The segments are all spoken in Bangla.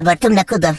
আবার তোমরা কোদা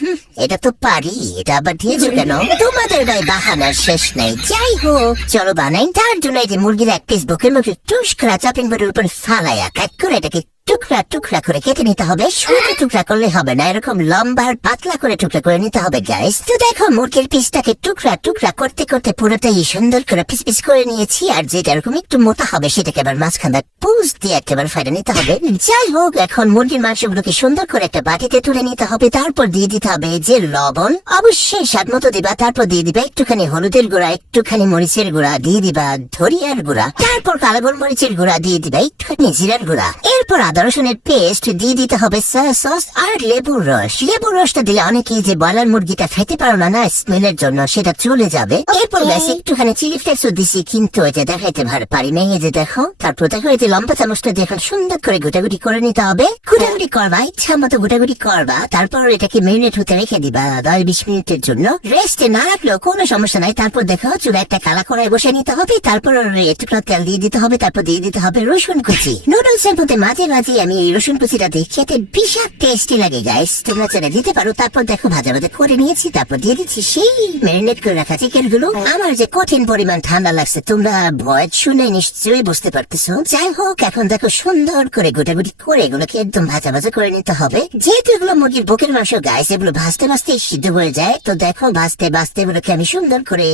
এটা তো পারি, এটা আবার দিয়েছো কেন? তোমাদের গায়ে বাহানার শেষ নেই। যাই হোক, চলো বানাই। তার জন্য এই যে মুরগির এক পিস বুকের মধ্যে টুস করা চপিং বোর্ডের উপর ফালাইয়া কাট করে এটাকে টুকরা টুকরা করে কেটে নিতে হবে। শুধু টুকরা করলে হবে না, এরকম লম্বা আর পাতলা করে টুকরা করে নিতে হবে গাইস। তো দেখো মুরগির পিসটাকে টুকরা টুকরা করতে করতে পুরোটাই সুন্দর করে পিস পিস করে নিয়েছি। আর যেটা এরকম একটু মোটা হবে সেটাকে আবার মাঝখানে পুষ দিয়ে একেবারে ফাইডে নিতে হবে। যাই হোক, এখন মুরগির মাংসগুলোকে সুন্দর করে একটা বাটিতে তুলে নিতে হবে। তারপর দিয়ে দিতে হবে যে লবণ, অবশ্যই স্বাদ মতো দিবা। তারপর দিয়ে দিবা একটুখানি হলুদের গুঁড়া, একটুখানি মরিচের গুঁড়া, দিয়ে দিবা ধরিয়ার গুঁড়া, তারপর কালো গোলমরিচের গুঁড়া, দিয়ে দিবা একটুখানি জিরার গুঁড়া। এরপর আদা রসুনের পেস্ট দিয়ে দিতে হবে, সয়া সস আর লেবুর রস। লেবুর রসটা দিলে অনেকেই যে ব্রয়লার মুরগিটা খেতে পারো না স্মেলের জন্য, সেটা চলে যাবে। এরপর ব্যাস একটুখানি চিলি ফ্লেক্সও দিছি, কিন্তু এটা দেখাইতে পারি নাই। এই যে দেখো, তারপর দেখো এই যে লম্বা চামচটা দিয়ে এখন সুন্দর করে গোটাগুটি করে নিতে হবে। গোটাগুটি করবা, ইচ্ছা মতো গোটাগুটি করবা। তারপর এটাকে মেরিনেট হতে রেখে দিবা 10-20 মিনিটের জন্য। রেস্টে না রাখলেও কোনো সমস্যা নাই। তারপর দেখো চুলা একটা কালা কড়াই বসে নিতে হবে। তারপর একটুখানি তেল দিয়ে দিতে হবে। তারপর দিয়ে দিতে হবে রসুন কুচি। নুডলস এর মধ্যে মাঝে মাঝে আমি এই রসুন কুচিটা দিই, খেতে বিশাল টেস্টি লাগে গাইস, তোমরা চাইলে দিতে পারো। তারপর দেখো ভাজা ভাজা করে নিয়েছি। তারপর দিয়ে দিচ্ছি সেই ম্যারিনেট করে রাখা চিকেন গুলো। আমার যে কঠিন পরিমাণ ঠান্ডা লাগছে তোমরা ভয়েস শুনে নিশ্চয়ই বুঝতে পারতেছো। যাই হোক, এখন দেখো সুন্দর করে গোটাগুটি করে এগুলোকে একদম ভাজা ভাজা করে নিতে হবে। যেহেতু এগুলো মুরগির বুকের মাংস গাইস, এগুলো ভাজতে ভাজতে সিদ্ধ হয়ে যায়। তো দেখো ভাজতে ভাজতে এগুলোকে আমি সুন্দর করে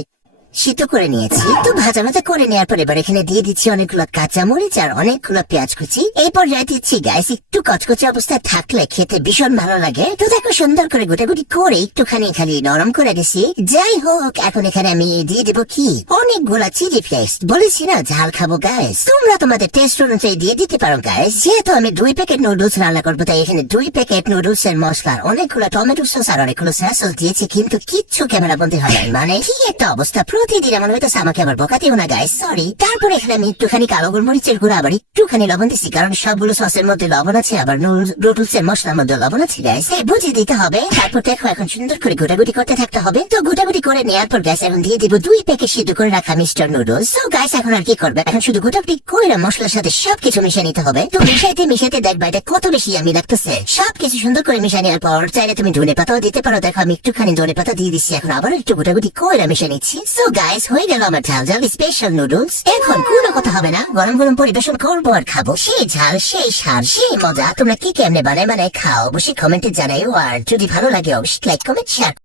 সিদ্ধ করে নিয়েছি। তো ভাজা ভাজা করে নেওয়ার পর এবার এখানে দিয়ে দিচ্ছি অনেকগুলো কাঁচা মরিচ আর অনেকগুলো পেঁয়াজ কুচি। এই পর্যায়ে দিচ্ছি গাইস একটু কচকচে অবস্থায় থাকলে খেতে ভীষণ ভালো লাগে। তো দেখো সুন্দর করে গোটাগুটি করে একটুখানি খালি নরম করে দিছি। যাই হোক, এখন এখানে আমি দিয়ে দেবো কি অনেকগুলা চিলি ফ্লেক্স। বলেছি না ঝাল খাবো গাইস, তোমরা তোমাদের টেস্ট অনুযায়ী দিয়ে দিতে পারো গাইস। যেহেতু আমি 2 প্যাকেট নুডলস রান্না করবো, তাই এখানে 2 প্যাকেট নুডলস এর মশলার অনেকগুলো টমেটো সস আর অনেকগুলো সয়া সস দিয়েছি, কিন্তু কিচ্ছু ক্যামেরা বন্ধী হয় নাই। মানে কি একটা অবস্থা, প্রতিদিন এমন হয়তো আমাকে আবার বকাতেও না গাইস, সরি। তারপর এখানে আমি একটুখানি কালো গোলমরিচের গুঁড়া আবার একটুখানি লবণ দিচ্ছি, কারণ সবগুলো সসের মধ্যে লবণ আছে, আবার নুডলস এর মশলার মধ্যে লবণ আছে গাইস, বুঝে দিতে হবে। তারপর দেখো এখন সুন্দর করে গোটাগুটি করতে থাকতে হবে। তো গোটাগুটি করে নেওয়ার পর গ্যাস এখন দিয়ে দিব 2 প্যাকেট সিদ্ধ করে রাখা মিস্টার নুডলস। তো গাইস এখন আর কি করবে, এখন শুধু গোটাগুটি করে মশলার সাথে সবকিছু মিশিয়ে নিতে হবে। তো মিশাইতে দেখবা এটা কত বেশি আমি লাগতেছে। সবকিছু সুন্দর করে মিশিয়ে নেওয়ার পর চাইলে তুমি ধনে পাতাও দিতে পারো। দেখো আমি একটুখানি ধনে পাতা দিয়ে দিচ্ছি। এখন আবার একটু গোটাগুটি করে মিশিয়ে নিচ্ছি। সো গাইস হয়ে গেল আমার ঝাল ঝাল স্পেশাল নুডলস। এখন কোনো কথা হবে না, গরম গরম পরিবেশন করবো আর খাবো। সেই ঝাল, সেই স্বাদ, সেই মজা। তোমরা কি কেমনে বানায় খাও অবশ্যই কমেন্টে জানাইও। আর যদি ভালো লাগে অবশ্যই লাইক কমেন্ট শেয়ার